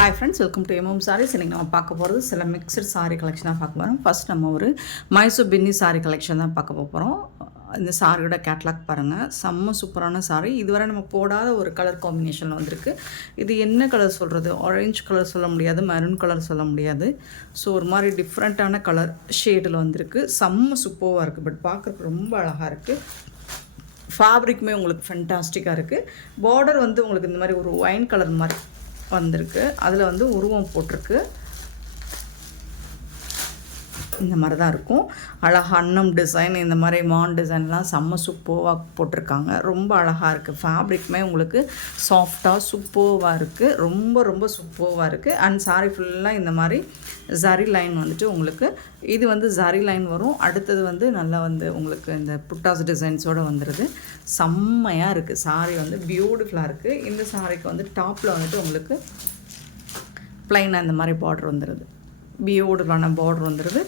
Hi friends, welcome to MM sarees. இன்றைக்கி நம்ம பார்க்க போகிறது சில மிக்சட் சாரீ கலெக்ஷனாக பார்க்க போகிறோம். ஃபஸ்ட் நம்ம ஒரு மைசூர் பின்னி சாரீ கலெக்ஷன் தான் பார்க்க போகிறோம். இந்த சாரியோட கேட்லாக் பாருங்கள், செம்ம சூப்பரான சாரீ. இதுவரை நம்ம போடாத ஒரு கலர் காம்பினேஷனில் வந்திருக்கு. இது என்ன கலர் சொல்கிறது? ஆரஞ்சு கலர் சொல்ல முடியாது, மெரூன் கலர் சொல்ல முடியாது. ஸோ ஒரு மாதிரி டிஃப்ரெண்ட்டான கலர் ஷேடில் வந்திருக்கு. செம்ம சூப்பராக இருக்குது. பட் பார்க்குறதுக்கு ரொம்ப அழகாக இருக்குது. ஃபேப்ரிக்குமே உங்களுக்கு ஃபென்டாஸ்டிக்காக இருக்குது. பார்டர் வந்து உங்களுக்கு இந்த மாதிரி ஒரு ஒயின் கலர் மாதிரி வந்திருக்கு. அதில் வந்து உருவம் போட்டிருக்கு. இந்த மாதிரி தான் இருக்கும். அழகாக அன்னம் டிசைன், இந்த மாதிரி மான் டிசைன்லாம் செம்ம சூப்பராக போட்டிருக்காங்க. ரொம்ப அழகாக இருக்குது. ஃபேப்ரிக்குமே உங்களுக்கு சாஃப்டாக சூப்பராக இருக்குது. ரொம்ப ரொம்ப சூப்பராக இருக்குது. அண்ட் சாரி ஃபுல்லாக இந்த மாதிரி ஜரி லைன் வந்துட்டு உங்களுக்கு இது வந்து ஜரி லைன் வரும். அடுத்தது வந்து நல்லா வந்து உங்களுக்கு இந்த புட்டாஸ் டிசைன்ஸோடு வந்துடுது. செம்மையாக இருக்குது. சாரி வந்து பியூட்டிஃபுல்லாக இருக்குது. இந்த சாரிக்கு வந்து டாப்பில் வந்துட்டு உங்களுக்கு ப்ளைனாக இந்த மாதிரி பார்டர் வந்துடுது. பியூட்டிஃபுல்லான பார்டர் வந்துடுது.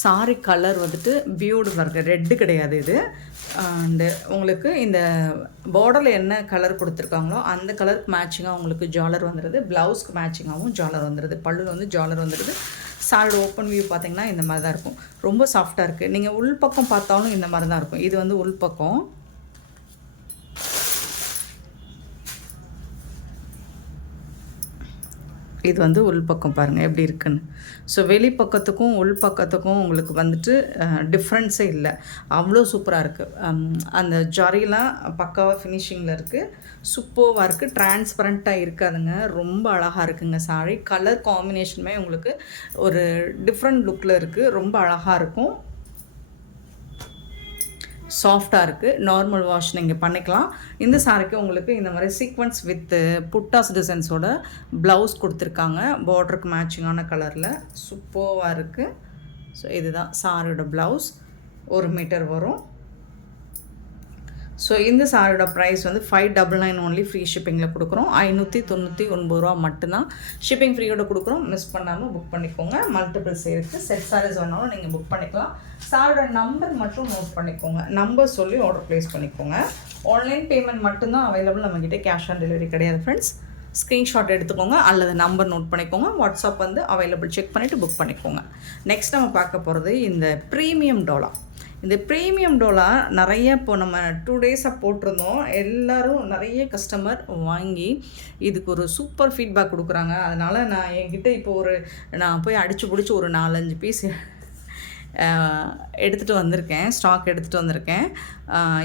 சாரி கலர் வந்துட்டு பியூட்டிஃபுல்லாக இருக்குது. ரெட்டு கிடையாது இது. அண்டு உங்களுக்கு இந்த பார்டரில் என்ன கலர் கொடுத்துருக்காங்களோ அந்த கலருக்கு மேட்சிங்காக உங்களுக்கு ஜாலர் வந்துடுது. ப்ளவுஸ்க்கு மேட்சிங்காகவும் ஜாலர் வந்துடுது. பல்லுவில் வந்து ஜாலர் வந்துடுது. சாரியோட ஓப்பன் வியூ பார்த்திங்கன்னா இந்த மாதிரி தான் இருக்கும். ரொம்ப சாஃப்டாக இருக்குது. நீங்கள் உள்பக்கம் பார்த்தாலும் இந்த மாதிரி தான் இருக்கும். இது வந்து உள்பக்கம். இது வந்து உள்பக்கம் பாருங்கள் எப்படி இருக்குன்னு. ஸோ வெளிப்பக்கத்துக்கும் உள்பக்கத்துக்கும் உங்களுக்கு வந்துட்டு டிஃப்ரென்ஸே இல்லை. அவ்வளோ சூப்பராக இருக்குது. அந்த ஜரிலாம் பக்காவாக ஃபினிஷிங்கில் இருக்குது. சூப்பராக இருக்குது. டிரான்ஸ்பரண்ட்டாக இருக்காதுங்க. ரொம்ப அழகாக இருக்குங்க சாரி. கலர் காம்பினேஷனுமே உங்களுக்கு ஒரு டிஃப்ரெண்ட் லுக்கில் இருக்குது. ரொம்ப அழகாக இருக்கும். சாஃப்டாக இருக்குது. நார்மல் வாஷ் நீங்கள் பண்ணிக்கலாம். இந்த சாரிக்கு உங்களுக்கு இந்த மாதிரி சீக்வன்ஸ் வித் புட்டாஸ் டிசைன்ஸோட ப்ளவுஸ் கொடுத்துருக்காங்க. பார்டருக்கு மேட்சிங்கான கலரில் சூப்பராக இருக்குது. ஸோ இதுதான் சாரியோட ப்ளவுஸ். 1 மீட்டர் வரும். ஸோ இந்த சாரியோட ப்ரைஸ் வந்து 599 ஒன்லி. ஃப்ரீ ஷிப்பிங்கில் கொடுக்குறோம். 599 ரூபா மட்டும்தான். ஷிப்பிங் ஃப்ரீயோட கொடுக்குறோம். மிஸ் பண்ணாமல் புக் பண்ணிக்கோங்க. மல்டிபிள்ஸ் இருக்குது. செட் சாரீஸ் வேணாலும் நீங்கள் புக் பண்ணிக்கலாம். சாரோட நம்பர் மட்டும் நோட் பண்ணிக்கோங்க. நம்பர் சொல்லி ஆர்டர் ப்ளேஸ் பண்ணிக்கோங்க. ஆன்லைன் பேமெண்ட் மட்டும்தான் அவைலபிள். நம்மக்கிட்ட கேஷ் ஆன் டெலிவரி கிடையாது ஃப்ரெண்ட்ஸ். ஸ்க்ரீன்ஷாட் எடுத்துக்கோங்க அல்லது நம்பர் நோட் பண்ணிக்கோங்க. வாட்ஸ்அப் வந்து அவைலபிள் செக் பண்ணிவிட்டு புக் பண்ணிக்கோங்க. நெக்ஸ்ட் நம்ம பார்க்க போகிறது இந்த ப்ரீமியம் டோலா. இந்த ப்ரீமியம் டோலா நிறைய இப்போ நம்ம 2 டேஸாக போட்டிருந்தோம். எல்லோரும் நிறைய கஸ்டமர் வாங்கி இதுக்கு ஒரு சூப்பர் ஃபீட்பேக் கொடுக்குறாங்க. அதனால் நான் என்கிட்ட இப்போ நான் போய் அடித்து பிடிச்சி ஒரு 4-5 பீஸ் எடுத்துகிட்டு வந்திருக்கேன். ஸ்டாக் எடுத்துகிட்டு வந்திருக்கேன்.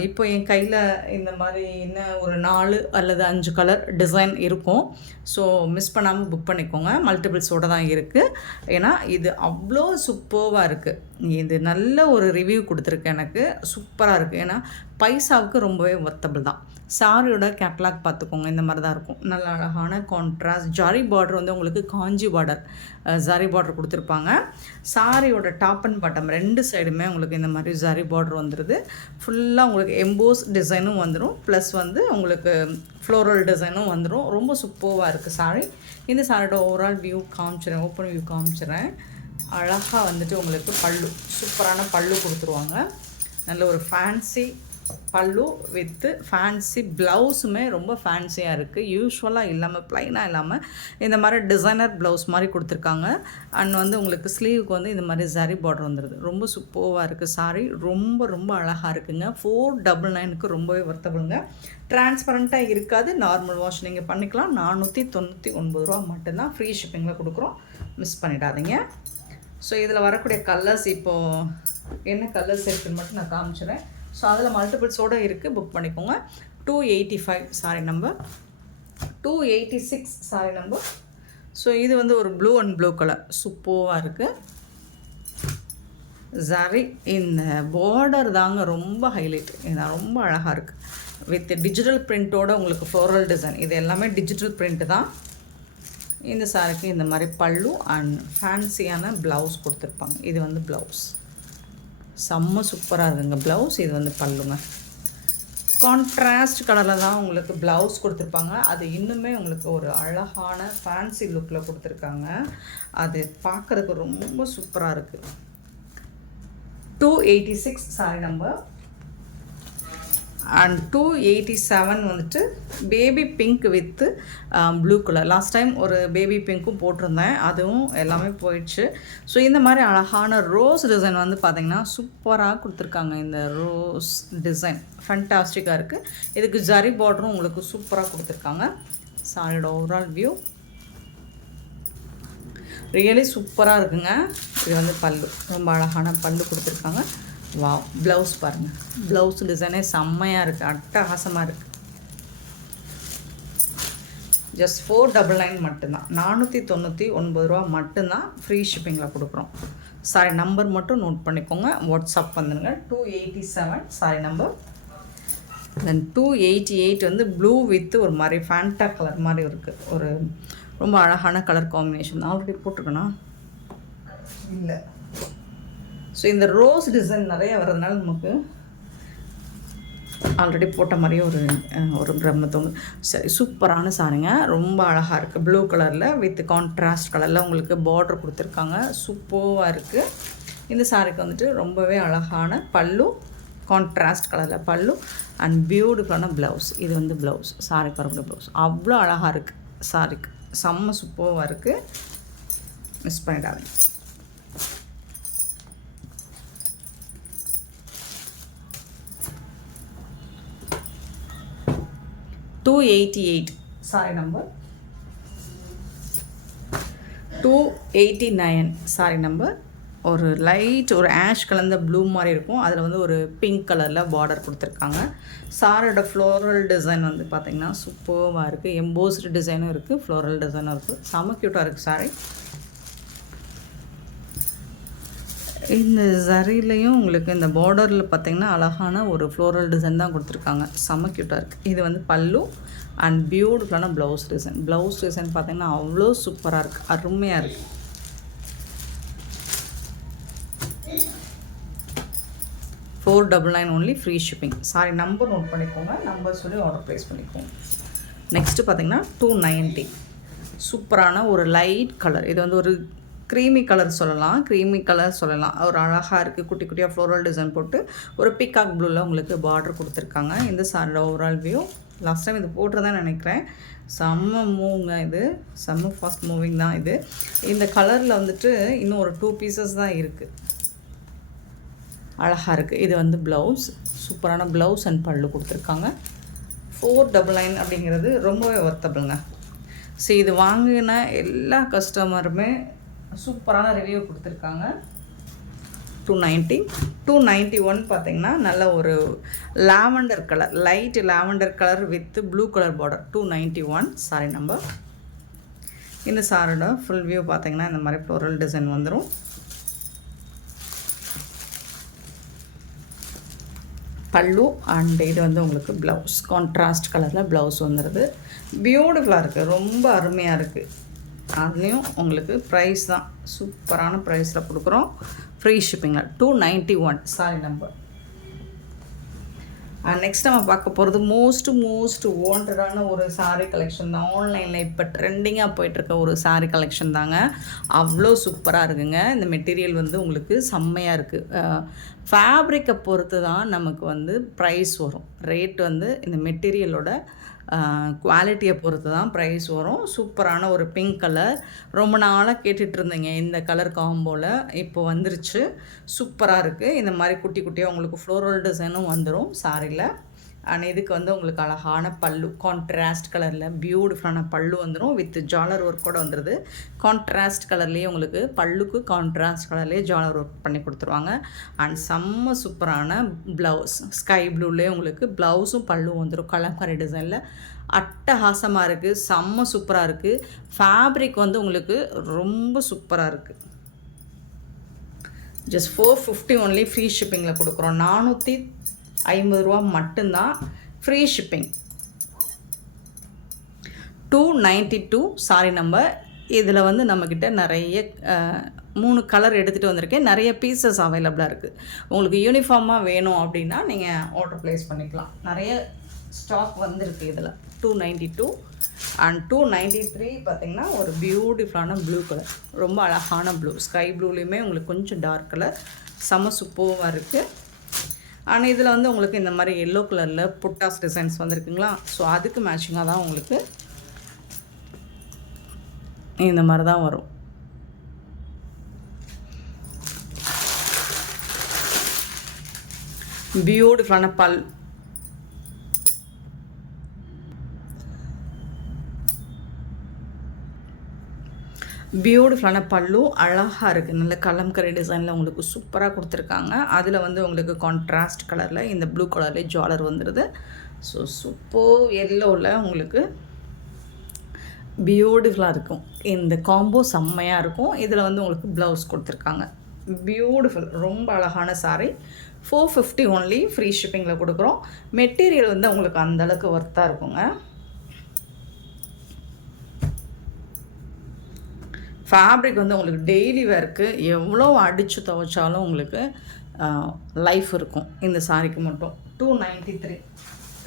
இப்போ என் கையில் இந்த மாதிரி இன்னும் ஒரு 4 அல்லது 5 கலர் டிசைன் இருக்கும். ஸோ மிஸ் பண்ணாமல் புக் பண்ணிக்கோங்க. மல்டிபிள்ஸோடு தான் இருக்குது. ஏன்னா இது அவ்வளோ சூப்பராக இருக்குது. இது நல்ல ஒரு ரிவ்யூ கொடுத்துருக்கு. எனக்கு சூப்பராக இருக்குது. ஏன்னா பைசாவுக்கு ரொம்பவே ஒர்த்தபிள் தான். சாரியோட கேட்லாக் பார்த்துக்கோங்க. இந்த மாதிரி தான் இருக்கும். நல்ல அழகான கான்ட்ராஸ்ட் ஜரி பார்டர் வந்து உங்களுக்கு காஞ்சி பார்டர் ஜரி பார்டர் கொடுத்துருப்பாங்க. சாரியோட டாப் அண்ட் பாட்டம் 2 சைடுமே உங்களுக்கு இந்த மாதிரி ஜரி பார்டர் வந்துடுது. ஃபுல்லாக உங்களுக்கு எம்போஸ் டிசைனும் வந்துடும். ப்ளஸ் வந்து உங்களுக்கு ஃப்ளோரல் டிசைனும் வந்துடும். ரொம்ப சூப்பராக இருக்குது சாரி. இந்த சாரியோட ஓவரால் வியூ காமிச்சிடுறேன். ஓப்பன் வியூ காமிச்சிடுறேன். அழகாக வந்துட்டு உங்களுக்கு பல்லு, சூப்பரான பல்லு கொடுத்துருவாங்க. நல்ல ஒரு ஃபேன்சி பல்லு வித்து ஃபேன்சி ப்ளவுஸுமே ரொம்ப ஃபேன்சியாக இருக்குது. யூஸ்வலாக இல்லாமல் ப்ளைனாக இல்லாமல் இந்த மாதிரி டிசைனர் ப்ளவுஸ் மாதிரி கொடுத்துருக்காங்க. அண்ட் வந்து உங்களுக்கு ஸ்லீவுக்கு வந்து இந்த மாதிரி ஜரி பார்டர் வந்துடுது. ரொம்ப சூப்பராக இருக்குது சாரி. ரொம்ப ரொம்ப அழகாக இருக்குங்க. 499க்கு ரொம்பவே வர்த்தபுளுங்க. டிரான்ஸ்பரண்ட்டாக இருக்காது. நார்மல் வாஷ் நீங்கள் பண்ணிக்கலாம். 499 ரூபா மட்டும்தான். ஃப்ரீ ஷிப்பிங்கில் கொடுக்குறோம். மிஸ் பண்ணிடாதீங்க. ஸோ இதில் வரக்கூடிய கலர்ஸ் இப்போது என்ன கலர்ஸ் இருக்குதுன்னு மட்டும் நான் காமிச்சிடுறேன். ஸோ அதில் மல்டிபிள்ஸோடு இருக்குது. புக் பண்ணிக்கோங்க. 285 sorry number, 286 sorry number. So இது வந்து ஒரு ப்ளூ அண்ட் ப்ளூ கலர் சூப்பராக இருக்குது. ஜரி இந்த பார்டர் தாங்க ரொம்ப ஹைலைட். இது ரொம்ப அழகாக இருக்குது. வித் டிஜிட்டல் பிரிண்ட்டோடு உங்களுக்கு ஃப்ளோரல் டிசைன். இது எல்லாமே டிஜிட்டல் பிரிண்ட்டு தான். இந்த சாரிக்கு இந்த மாதிரி பல்லு அண்ட் ஃபேன்சியான ப்ளவுஸ் கொடுத்துருப்பாங்க. இது வந்து ப்ளவுஸ் செம்ம சூப்பராக இருக்குங்க ப்ளவுஸ். இது வந்து பல்லுங்க. கான்ட்ராஸ்ட் கலரில் தான் உங்களுக்கு ப்ளவுஸ் கொடுத்துருப்பாங்க. அது இன்னுமே உங்களுக்கு ஒரு அழகான ஃபேன்சி லுக்கில் கொடுத்துருக்காங்க. அது பார்க்குறதுக்கு ரொம்ப சூப்பராக இருக்குது. 286 சாரி நம்பர். அண்ட் 287 வந்துட்டு baby pink with blue colour. Last time ஒரு பேபி பிங்க்கும் போட்டிருந்தேன், அதுவும் எல்லாமே போயிடுச்சு. ஸோ இந்த மாதிரி அழகான ரோஸ் டிசைன் வந்து பார்த்திங்கன்னா சூப்பராக கொடுத்துருக்காங்க. இந்த ரோஸ் டிசைன் ஃபேண்டாஸ்டிக்காக இருக்குது. இதுக்கு ஜரி பார்டரும் உங்களுக்கு சூப்பராக கொடுத்துருக்காங்க. சாரியோட ஓவரால் வியூ ரியலி சூப்பராக இருக்குங்க. இது வந்து பல்லு, ரொம்ப அழகான பல்லு கொடுத்துருக்காங்க. வா, ப்ளவுஸ் பாருங்கள், ப்ளவுஸ் டிசைனே செம்மையாக இருக்குது, அட்டகாசமாக இருக்குது. ஜஸ்ட் 499 மட்டும்தான், 499 ரூபா மட்டும்தான். ஃப்ரீ ஷிப்பிங்கில் கொடுக்குறோம். சாரி நம்பர் மட்டும் நோட் பண்ணிக்கோங்க, வாட்ஸ்அப் வந்துடுங்க. 287 சாரி நம்பர். தென் 288 வந்து ப்ளூ வித் ஒரு மாதிரி ஃபேண்டா கலர் மாதிரி இருக்குது. ஒரு ரொம்ப அழகான கலர் காம்பினேஷன். ஆல்ரெடி போட்டிருக்கேனா இல்லை. ஸோ இந்த ரோஸ் டிசைன் நிறைய வர்றதுனால நமக்கு ஆல்ரெடி போட்ட மாதிரியே ஒரு பிரம்ம தோணுது. சரி, சூப்பரான சாரிங்க, ரொம்ப அழகாக இருக்குது. ப்ளூ கலரில் வித் கான்ட்ராஸ்ட் கலரில் உங்களுக்கு பார்டர் கொடுத்துருக்காங்க. சூப்பராக இருக்குது. இந்த சாரிக்கு வந்துட்டு ரொம்பவே அழகான பல்லு, கான்ட்ராஸ்ட் கலரில் பல்லு அண்ட் பியூட்டிஃபுல்லான ப்ளவுஸ். இது வந்து ப்ளவுஸ், சாரிக்கு வரக்கூடிய ப்ளவுஸ் அவ்வளோ அழகாக இருக்குது. சாரிக்கு செம்ம சூப்பராக இருக்குது, மிஸ் பண்ணிடாதீங்க. $288 சாரி நம்பர். 289 sorry number. ஒரு லைட் ஒரு ஆஷ் கலந்த ப்ளூ மாதிரி இருக்கும், அதில் வந்து ஒரு பிங்க் கலரில் பார்டர் கொடுத்துருக்காங்க. சாரோட ஃப்ளோரல் டிசைன் வந்து பார்த்திங்கன்னா சூப்பராக இருக்குது. எம்போஸ்டு டிசைனும் இருக்குது, ஃப்ளோரல் டிசைனும் இருக்குது. செம்ம க்யூட்டாக இருக்குது சாரி. இந்த சரிலையும் உங்களுக்கு இந்த பார்டரில் பார்த்திங்கன்னா அழகான ஒரு ஃப்ளோரல் டிசைன் தான் கொடுத்துருக்காங்க. செம்ம க்யூட்டாக இருக்குது. இது வந்து பல்லு அண்ட் பியூட்டிஃபுல்லான ப்ளவுஸ் டிசைன். ப்ளவுஸ் டிசைன் பார்த்திங்கன்னா அவ்வளோ சூப்பராக இருக்குது, அருமையாக இருக்குது. $499 only, free shipping. Sari number note பண்ணிக்கோங்க, நம்பர் சொல்லி ஆர்டர் ப்ளேஸ் பண்ணிக்கோங்க. நெக்ஸ்ட்டு பார்த்திங்கன்னா 290 சூப்பரான ஒரு லைட் கலர். இது வந்து ஒரு க்ரீமி கலர் சொல்லலாம், ஒரு அழகாக இருக்குது. குட்டி குட்டியாக ஃப்ளோரல் டிசைன் போட்டு ஒரு பிகாக் ப்ளூவில் உங்களுக்கு பார்டர் கொடுத்துருக்காங்க. இந்த சாரியோட ஓவரால் வியூ. லாஸ்ட் டைம் இது போட்டுறதான் நினைக்கிறேன். செம்ம மூவுங்க, இது செம்ம ஃபாஸ்ட் மூவிங் தான் இது. இந்த கலரில் வந்துட்டு இன்னும் ஒரு 2 பீசஸ் தான் இருக்குது. அழகாக இருக்குது. இது வந்து ப்ளவுஸ், சூப்பரான ப்ளவுஸ் அண்ட் பல்லு கொடுத்துருக்காங்க. 499 அப்படிங்கிறது ரொம்பவே ஒர்த்தபிளுங்க. ஸோ இது வாங்கின எல்லா கஸ்டமருமே சூப்பரான ரிவ்யூ கொடுத்துருக்காங்க. 290. 291 பார்த்திங்கன்னா நல்ல ஒரு lavender colour, light lavender colour with blue colour border. 291 sorry number. இந்த சாரோட ஃபுல் வியூ பார்த்திங்கன்னா இந்த மாதிரி ஃப்ளோரல் டிசைன் வந்துடும். பல்லு அண்ட் இது வந்து உங்களுக்கு ப்ளவுஸ், கான்ட்ராஸ்ட் கலரில் ப்ளவுஸ் வந்துடுது. பியூட்டிஃபுல்லாக இருக்குது, ரொம்ப அருமையாக இருக்குது. அதுலேயும் உங்களுக்கு ப்ரைஸ் தான் சூப்பரான ப்ரைஸில் கொடுக்குறோம், ஃப்ரீ ஷிப்பிங்கில். 291 sorry number. நெக்ஸ்ட் நம்ம பார்க்க போகிறது மோஸ்ட் வாண்டடான ஒரு சாரீ கலெக்ஷன் தான். ஆன்லைனில் இப்போ ட்ரெண்டிங்காக போயிட்டுருக்க ஒரு சாரீ கலெக்ஷன் தாங்க. அவ்வளோ சூப்பராக இருக்குங்க. இந்த மெட்டீரியல் வந்து உங்களுக்கு செம்மையாக இருக்குது. ஃபேப்ரிக்கை பொறுத்து தான் நமக்கு வந்து ப்ரைஸ் வரும். ரேட் வந்து இந்த மெட்டீரியலோட குவாலிட்டியை பொறுத்து தான் ப்ரைஸ் வரும். சூப்பரான ஒரு பிங்க் கலர், ரொம்ப நாளாக கேட்டுட்டு இருந்தீங்க இந்த கலர் காம்போவில், இப்போ வந்துருச்சு. சூப்பராக இருக்குது. இந்த மாதிரி குட்டி குட்டியாக உங்களுக்கு ஃப்ளோரல் டிசைனும் வந்துடும் சாரியில். அண்ட் இதுக்கு வந்து உங்களுக்கு அழகான பல்லு, கான்ட்ராஸ்ட் கலரில் பியூட்டிஃபுல்லான பல்லு வந்துடும். வித் ஜாலர் ஒர்க் கூட வந்துடுது. கான்ட்ராஸ்ட் கலர்லேயே உங்களுக்கு பல்லுக்கு கான்ட்ராஸ்ட் கலர்லேயே ஜாலர் ஒர்க் பண்ணி கொடுத்துருவாங்க. அண்ட் செம்ம சூப்பரான ப்ளவுஸ், ஸ்கை ப்ளூலேயே உங்களுக்கு ப்ளவுஸும் பல்லும் வந்துடும். கலம்காரி டிசைனில் அட்டகாசமாக இருக்குது, செம்ம சூப்பராக இருக்குது. ஃபேப்ரிக் வந்து உங்களுக்கு ரொம்ப சூப்பராக இருக்குது. ஜஸ்ட் 450 ஒன்லி, ஃப்ரீ ஷிப்பிங்கில் கொடுக்குறோம். 450 ரூபா மட்டும்தான், ஃப்ரீ ஷிப்பிங். 292 sorry number. இதில் வந்து நம்மக்கிட்ட நிறைய 3 கலர் எடுத்துகிட்டு வந்திருக்கேன். நிறைய பீசஸ் அவைலபிளாக இருக்குது. உங்களுக்கு யூனிஃபார்மாக வேணும் அப்படின்னா நீங்கள் ஆர்டர் ப்ளேஸ் பண்ணிக்கலாம். நிறைய ஸ்டாக் வந்திருக்கு இதில். 292 அண்ட் 293 பார்த்திங்கன்னா ஒரு பியூட்டிஃபுல்லான ப்ளூ கலர், ரொம்ப அழகான ப்ளூ, ஸ்கை ப்ளூலேயுமே உங்களுக்கு கொஞ்சம் டார்க் கலர், செம சூப்பராக இருக்குது. ஆனால் இதில் வந்து உங்களுக்கு இந்த மாதிரி எல்லோ கலரில் புட்டாஸ் டிசைன்ஸ் வந்துருக்குங்களா. ஸோ அதுக்கு மேட்சிங்காக தான் உங்களுக்கு இந்த மாதிரி தான் வரும். பியூட்டிஃபுல்லான பியூட்டிஃபுல்லான பல்லு அழகாக இருக்குது. நல்ல கலம்கரை டிசைனில் உங்களுக்கு சூப்பராக கொடுத்துருக்காங்க. அதில் வந்து உங்களுக்கு கான்ட்ராஸ்ட் கலரில் இந்த ப்ளூ கலர்லேயே ஜாலர் வந்துடுது. ஸோ சூப்பர் எல்லோவில் உங்களுக்கு பியூட்டிஃபுல்லாக இருக்கும். இந்த காம்போ செம்மையாக இருக்கும். இதில் வந்து உங்களுக்கு ப்ளவுஸ் கொடுத்துருக்காங்க. பியூட்டிஃபுல், ரொம்ப அழகான சாரீ. 450 ஒன்லி, ஃப்ரீ ஷிப்பிங்கில் கொடுக்குறோம். மெட்டீரியல் வந்து உங்களுக்கு அந்தளவுக்கு ஒர்த்தாக இருக்குங்க. ஃபேப்ரிக் வந்து உங்களுக்கு டெய்லி வேர்க்கு எவ்வளோ அடித்து துவைச்சாலும் உங்களுக்கு லைஃப் இருக்கும். இந்த சாரிக்கு மட்டும் 293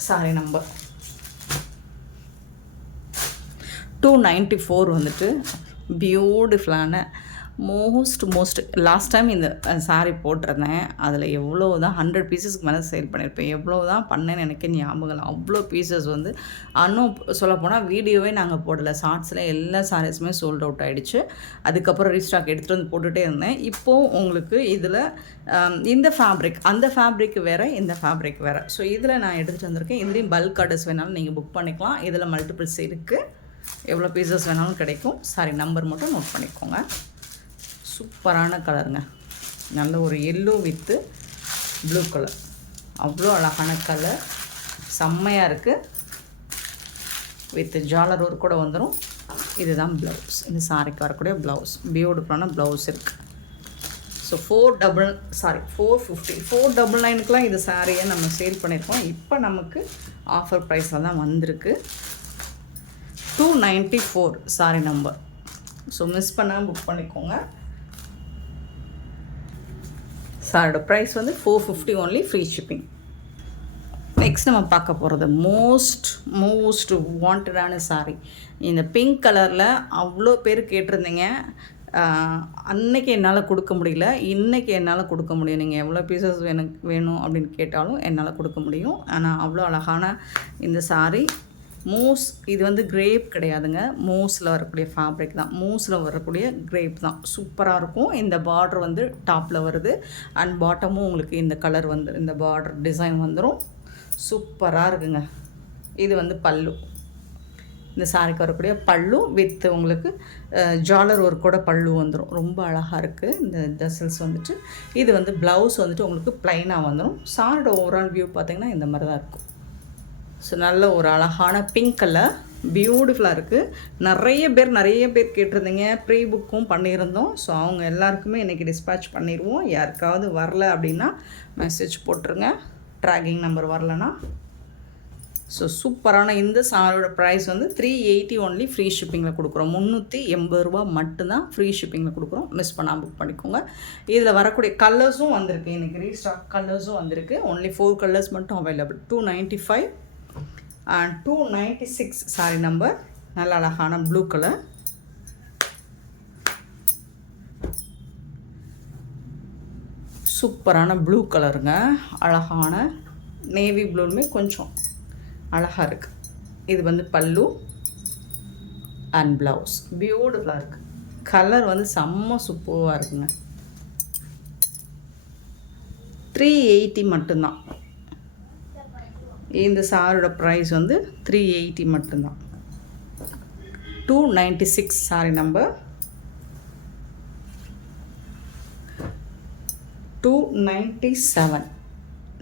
சாரி நம்பர் 294 வந்துட்டு பியூட்டிஃபுல்லான மோஸ்ட் லாஸ்ட் டைம் இந்த சாரீ போட்டிருந்தேன். அதில் எவ்வளோ தான் 100 பீசஸ்க்கு மேலே சேல் பண்ணியிருப்பேன். எவ்வளோ தான் பண்ணேன்னு எனக்கு ஞாபகம் இல்லை. அவ்வளோ பீசஸ் வந்து இன்னும் சொல்லப்போனால் வீடியோவே நாங்கள் போடலை. ஷார்ட்ஸில் எல்லா சாரீஸுமே சோல்ட் அவுட் ஆகிடுச்சு. அதுக்கப்புறம் ரீஸ்டாக் எடுத்துகிட்டு வந்து போட்டுகிட்டே இருந்தேன். இப்போது உங்களுக்கு இதில் இந்த ஃபேப்ரிக், அந்த ஃபேப்ரிக் வேறு, இந்த ஃபேப்ரிக் வேறு. ஸோ இதில் நான் எடுத்துகிட்டு வந்திருக்கேன். இதுலேயும் பல்க் ஆர்டர்ஸ் வேணாலும் நீங்கள் புக் பண்ணிக்கலாம். இதில் மல்டிபிள்ஸ் இருக்குது. எவ்வளோ பீசஸ் வேணாலும் கிடைக்கும். சாரி நம்பர் மட்டும் நோட் பண்ணிக்கோங்க. சூப்பரான கலருங்க. நல்ல ஒரு எல்லோ வித்து ப்ளூ கலர், அவ்வளோ அழகான கலர், செம்மையாக இருக்குது. வித் ஜாலர் ஒர்க் கூட வந்துடும். இதுதான் ப்ளவுஸ். இந்த சாரிக்கு வரக்கூடிய ப்ளவுஸ், பியூட்டிஃபுல்லான ப்ளவுஸ் இருக்குது. ஸோ 450 499க்குலாம் இது சாரியை நம்ம சேல் பண்ணியிருக்கோம். இப்போ நமக்கு ஆஃபர் ப்ரைஸில் தான் வந்திருக்கு. 294 சாரி நம்பர். ஸோ மிஸ் பண்ணாமல் புக் பண்ணிக்கோங்க. சாரோட ப்ரைஸ் வந்து 450 ஒன்லி, ஃப்ரீ ஷிப்பிங். நெக்ஸ்ட் நம்ம பார்க்க போகிறது மோஸ்ட் வாண்டடான சாரீ. இந்த பிங்க் கலரில் அவ்வளோ பேர் கேட்டிருந்தீங்க. அன்னைக்கு என்னால் கொடுக்க முடியல, இன்றைக்கி என்னால் கொடுக்க முடியும். நீங்கள் எவ்வளோ பீசஸ் வேணும் அப்படின்னு கேட்டாலும் என்னால் கொடுக்க முடியும். ஆனால் அவ்வளோ அழகான இந்த சாரீ இது வந்து கிரேப் கிடையாதுங்க. மூஸில் வரக்கூடிய ஃபேப்ரிக் தான். மூஸில் வரக்கூடிய கிரேப் தான். சூப்பராக இருக்கும். இந்த பார்டர் வந்து டாப்பில் வருது அண்ட் பாட்டமும் உங்களுக்கு இந்த கலர் வந்து இந்த பார்டர் டிசைன் வந்துடும். சூப்பராக இருக்குங்க. இது வந்து பல்லு. இந்த சாரிக்கு வரக்கூடிய பல்லு வித் உங்களுக்கு ஜாலர் ஒர்க்கோட பல்லு வந்துடும். ரொம்ப அழகாக இருக்குது இந்த டசல்ஸ் வந்துட்டு. இது வந்து ப்ளவுஸ் வந்துட்டு உங்களுக்கு ப்ளைனாக வந்துடும். சாரியோட ஓவரால் வியூ பார்த்திங்கன்னா இந்த மாதிரி தான் இருக்கும். ஸோ நல்ல ஒரு அழகான பிங்க் கலர், பியூட்டிஃபுல்லாக இருக்குது. நிறைய பேர் கேட்டிருந்தீங்க. ப்ரீ புக்கும் பண்ணியிருந்தோம். ஸோ அவங்க எல்லாருக்குமே இன்றைக்கி டிஸ்பேட்ச் பண்ணிடுவோம். யாருக்காவது வரல அப்படின்னா மெசேஜ் போட்டுருங்க, ட்ராக்கிங் நம்பர் வரலன்னா. ஸோ சூப்பரான இந்த சாரோட ப்ரைஸ் வந்து 380 ஒன்லி, ஃப்ரீ ஷிப்பிங்கில் கொடுக்குறோம். 380 ரூபா மட்டும்தான் ஃப்ரீ ஷிப்பிங்கில் கொடுக்குறோம். மிஸ் பண்ணாமல் புக் பண்ணிக்கோங்க. இதில் வரக்கூடிய கலர்ஸும் வந்திருக்கு. இன்றைக்கி ரீஸ்டாக் கலர்ஸும் வந்திருக்கு. ஒன்லி 4 கலர்ஸ் மட்டும் அவைலபிள். 295 and 296 sorry number. நல்ல அழகான ப்ளூ கலர், சூப்பரான ப்ளூ கலருங்க. அழகான நேவி ப்ளூலுமே கொஞ்சம் அழகாக இருக்குது. இது வந்து பல்லு அண்ட் ப்ளவுஸ். பியூட்டிஃபுல்லாக இருக்குது. கலர் வந்து செம்ம சூப்பராக இருக்குங்க. 380 மட்டும்தான். இந்த சாரோட ப்ரைஸ் வந்து 380 மட்டும்தான். 296 சாரி நம்பர். 297.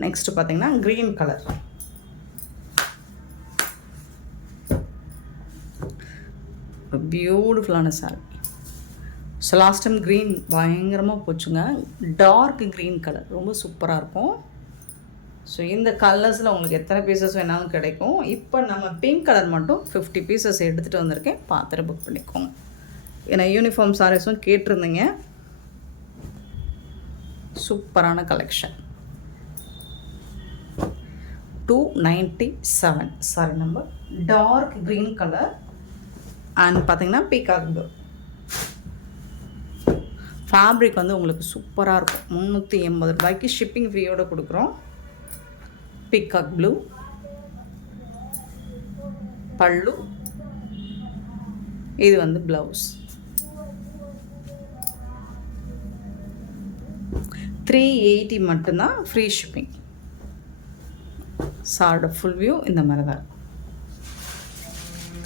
நெக்ஸ்ட் பார்த்தீங்கன்னா க்ரீன் கலர். பியூட்டிஃபுல்லான sorry. So last time green பயங்கரமாக போச்சுங்க. டார்க் க்ரீன் கலர் ரொம்ப சூப்பராக இருக்கும். ஸோ இந்த கலர்ஸில் உங்களுக்கு எத்தனை பீசஸ் வேணாலும் கிடைக்கும். இப்போ நம்ம பிங்க் கலர் மட்டும் 50 பீசஸ் எடுத்துகிட்டு வந்திருக்கேன். பார்த்துட்டு புக் பண்ணிக்கோங்க. ஏன்னா யூனிஃபார்ம் சாரீஸும் கேட்டிருந்தீங்க. சூப்பரான collection. 297 sari number. Dark green colour and பார்த்தீங்கன்னா பீகாக் ப்ளூ. ஃபேப்ரிக் வந்து உங்களுக்கு சூப்பராக இருக்கும். 380 ரூபாய்க்கு ஷிப்பிங் ஃப்ரீயோடு கொடுக்குறோம். பீகாக் ப்ளூ, பல்லு, இது வந்து ப்ளவுஸ். 380 மட்டும்தான், ஃப்ரீ ஷிப்பிங். சாரோட ஃபுல் வியூ இந்த மாதிரி தான் இருக்கும்.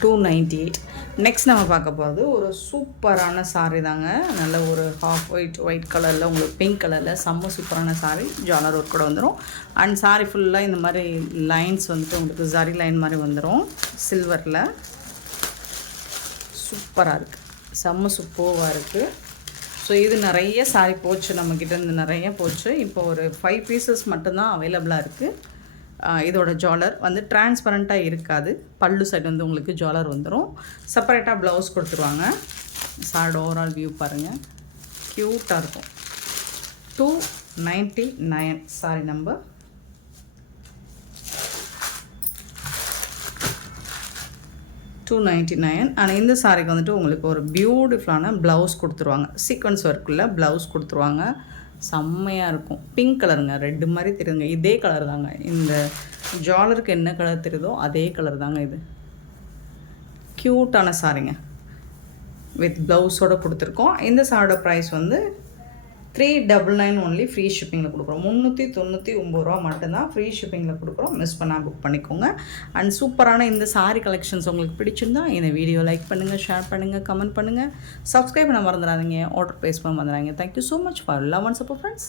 298. நெக்ஸ்ட் நம்ம பார்க்க போகிறது ஒரு சூப்பரான சாரீ தாங்க. நல்ல ஒரு ஹாஃப் ஒயிட் கலரில், உங்களுக்கு பிங்க் கலரில் செம்ம சூப்பரான சாரீ. ஜாலர் ஒர்க் கூட வந்துடும். அண்ட் சாரீ ஃபுல்லாக இந்த மாதிரி லைன்ஸ் வந்துட்டு உங்களுக்கு ஜரி லைன் மாதிரி வந்துடும் சில்வரில். சூப்பராக இருக்குது, செம்ம சூப்பராக இருக்குது. ஸோ இது நிறைய சாரீ போச்சு, நம்மக்கிட்ட இருந்து நிறைய போச்சு. இப்போ ஒரு 5 பீசஸ் மட்டும்தான் அவைலபிளாக இருக்குது. இதோட ஜாலர் வந்து டிரான்ஸ்பரண்ட்டாக இருக்காது. பல்லு சைடு வந்து உங்களுக்கு ஜாலர் வந்துடும். செப்பரேட்டாக ப்ளவுஸ் கொடுத்துருவாங்க. சாரோட ஓவரால் வியூ பாருங்கள், க்யூட்டாக இருக்கும். 299 சாரி நம்பர். $299. ஆனால் இந்த சாரிக்கு வந்துட்டு உங்களுக்கு ஒரு பியூட்டிஃபுல்லான ப்ளவுஸ் கொடுத்துருவாங்க. சீக்வன்ஸ் ஒர்க்குள்ள ப்ளவுஸ் கொடுத்துருவாங்க. செம்மையாக இருக்கும். பிங்க் கலருங்க, ரெட்டு மாதிரி தெரியுதுங்க. இதே கலர் தாங்க, இந்த ஜாலருக்கு என்ன கலர் தெரியுதோ அதே கலர் தாங்க இது. க்யூட்டான சாரிங்க, வித் ப்ளவுஸோடு கொடுத்துருக்கோம். இந்த சாரோட ப்ரைஸ் வந்து 399 ஒன்லி. ஃப்ரீ ஷிப்பிங்கில் கொடுக்குறோம். 399 ரூபா மட்டும்தான் ஃப்ரீ ஷிப்பிங்கில் கொடுக்குறோம். மிஸ் பண்ணால் புக் பண்ணிக்கோங்க. அண்ட் சூப்பரான இந்த சாரீ கலெக்ஷன்ஸ் உங்களுக்கு பிடிச்சிருந்தா இந்த வீடியோ லைக் பண்ணுங்கள், ஷேர் பண்ணுங்கள், கமெண்ட் பண்ணுங்கள். சப்ஸ்கிரைப் பண்ண மறந்துடாதீங்க. ஆர்டர் ப்ளேஸ் பண்ண மறந்துடாதீங்க. Thank you so much for love and support friends.